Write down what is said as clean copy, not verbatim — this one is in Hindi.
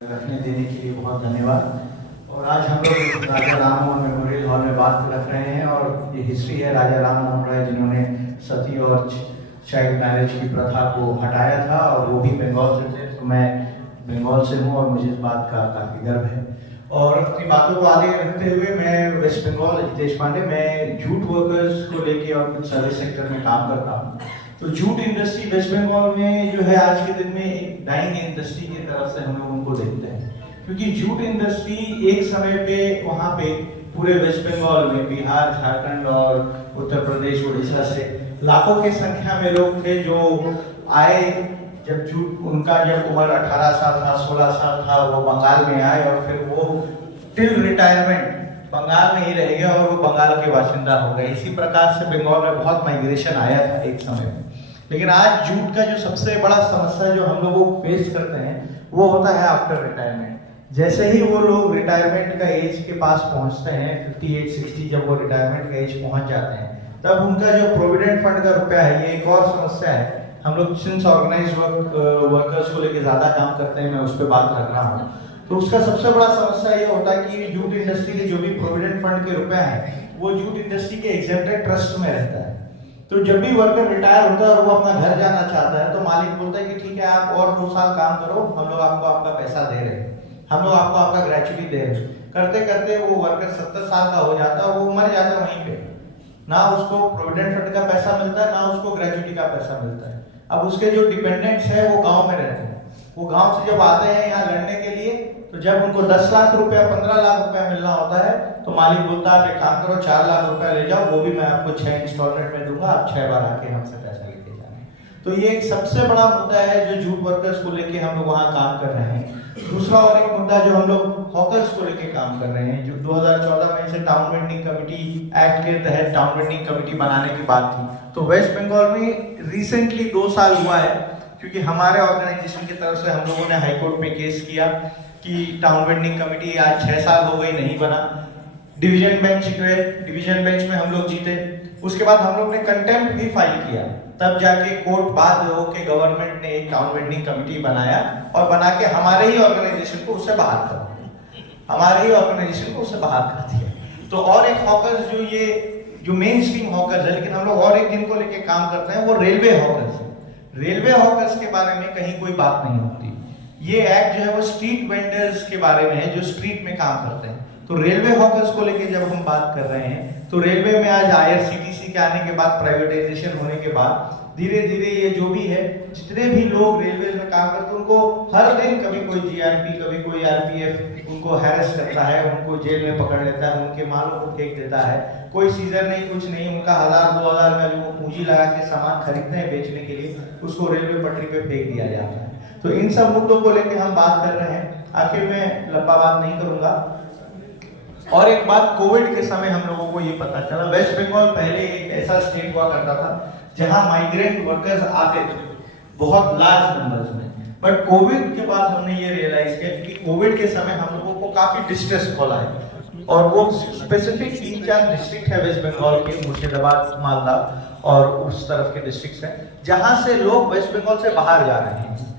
रखने देने के लिए बहुत धन्यवाद। और आज हम लोग राजा राम मोहन मेमोरियल हॉल में बात रख रहे हैं और ये हिस्ट्री है राजा राम मोहन राय जिन्होंने सती और चाइल्ड मैरिज की प्रथा को हटाया था और वो भी बंगाल से थे। तो मैं बंगाल से हूँ और मुझे इस बात का काफ़ी गर्व है। और अपनी बातों को आगे रखते हुए मैं वेस्ट बंगाल जितेश पांडे, मैं जूट वर्कर्स को लेके और कुछ सर्विस सेक्टर में काम करता हूँ। तो जूट इंडस्ट्री वेस्ट बंगाल में जो है आज के दिन में एक डाइंग इंडस्ट्री की तरफ से हम लोग उनको देखते हैं, क्योंकि जूट इंडस्ट्री एक समय पे वहाँ पे पूरे वेस्ट बंगाल में बिहार, झारखंड और उत्तर प्रदेश, उड़ीसा से लाखों की संख्या में लोग थे जो आए। जब जूट उनका जब उम्र 18 साल था, 16 साल था, वो बंगाल में आए और फिर वो टिल रिटायरमेंट बंगाल में ही रह गए और वो बंगाल के बाशिंदा हो गए। इसी प्रकार से बंगाल में बहुत माइग्रेशन आया था एक समय में। लेकिन आज जूट का जो सबसे बड़ा समस्या जो हम लोग फेस करते हैं वो होता है आफ्टर रिटायरमेंट। जैसे ही वो लोग रिटायरमेंट का एज के पास पहुंचते हैं, 58-60 जब वो रिटायरमेंट का एज पहुंच जाते हैं, तब उनका जो प्रोविडेंट फंड का रुपया है, ये एक और समस्या है। हम लोग सिंस ऑर्गेनाइज वर्कर्स को लेकर ज्यादा काम करते हैं, मैं उस पर बात रख रहा हूँ। तो उसका सबसे बड़ा समस्या ये होता है कि जूट इंडस्ट्री के जो भी प्रोविडेंट फंड के रुपया है वो जूट इंडस्ट्री के एग्जेम्प्टेड ट्रस्ट में रहता है। तो जब भी वर्कर रिटायर होता है और वो अपना घर जाना चाहता है तो मालिक बोलता है कि ठीक है, आप और 2 साल काम करो, हम लोग आपको आपका पैसा दे रहे हैं, हम लोग आपको आपका ग्रेचुटी दे रहे हैं। करते करते वो वर्कर 70 साल का हो जाता है, वो मर जाता है वहीं पे। ना उसको प्रोविडेंट फंड का पैसा मिलता है, ना उसको ग्रेचुटी का पैसा मिलता है। अब उसके जो डिपेंडेंट्स है वो गांव में रहते हैं। वो गांव से जब आते हैं यहाँ लड़ने के लिए, तो जब उनको 10 लाख रुपया, 15 लाख रुपया मिलना होता है तो मालिक बोलता है आप एक काम करो, 4 लाख रुपया ले जाओ, वो भी मैं आपको 6 इंस्टॉलमेंट में दूंगा, आप 6 बार आके हमसे पैसा लेके जाना। तो ये एक सबसे बड़ा मुद्दा है जो जूट वर्कर्स को लेके हम लोग वहाँ काम कर रहे हैं। दूसरा और एक मुद्दा जो हम लोग हॉकर्स को लेके काम कर रहे हैं, जो 2014 में से टाउन वेंडिंग कमेटी एक्ट के तहत टाउन वेंडिंग कमेटी बनाने की बात थी। तो वेस्ट बंगाल में रिसेंटली 2 साल हुआ है, क्योंकि हमारे ऑर्गेनाइजेशन की तरफ से हम लोगों ने हाईकोर्ट में केस किया कि टाउन वेंडिंग कमेटी आज 6 साल हो गई नहीं बना। डिवीजन बेंच गए, डिवीजन बेंच में हम लोग जीते। उसके बाद हम लोग ने कंटेम्प्ट भी फाइल किया, तब जाके कोर्ट बाद होके गवर्नमेंट ने एक टाउन वेंडिंग कमेटी बनाया और बना के हमारे ही ऑर्गेनाइजेशन को उससे बाहर कर दिया, हमारे ही ऑर्गेनाइजेशन को उससे बाहर कर दिया। तो और एक हॉकर्स जो मेन स्ट्रीम हॉकर्स है, लेकिन हम लोग और एक जिनको लेके काम करते हैं वो रेलवे हॉकर्स है। रेलवे हॉकर्स के बारे में कहीं कोई बात नहीं होती। ये एक्ट जो है वो स्ट्रीट वेंडर्स के बारे में है, जो स्ट्रीट में काम करते हैं। तो रेलवे हॉकर्स को लेके जब हम बात कर रहे हैं तो रेलवे में आज आईआरसीटीसी के आने के बाद, प्राइवेटाइजेशन होने के बाद धीरे धीरे ये जो भी है, जितने भी लोग रेलवे में काम करते हैं उनको हर दिन कभी कोई जीआरपी, कभी कोई आरपीएफ उनको हैरेस करता है, उनको जेल में पकड़ लेता है, उनके मालों को फेंक देता है। कोई सीजन नहीं, कुछ नहीं, उनका 1000-2000 का जो पूंजी लगा के सामान खरीदते हैं बेचने के लिए, उसको रेलवे पटरी पे फेंक दिया जाता है। तो इन सब मुद्दों को लेकर हम बात कर रहे हैं। आखिर में लंबा बात नहीं करूंगा। और एक बात, कोविड के समय हम लोगों को ये पता चला, वेस्ट बंगाल पहले एक ऐसा स्टेट हुआ करता था जहां माइग्रेंट वर्कर्स आते थे बहुत लार्ज नंबर्स में। बट कोविड के बाद हमने ये रियलाइज किया कि कोविड के समय हम लोगों को काफी डिस्ट्रेस कॉल आए, और वो स्पेसिफिक 3-4 डिस्ट्रिक्ट है वेस्ट बंगाल के, मुर्शिदाबाद, मालदा और उस तरफ के डिस्ट्रिक्ट हैं, जहां से लोग वेस्ट बंगाल से बाहर जा रहे हैं।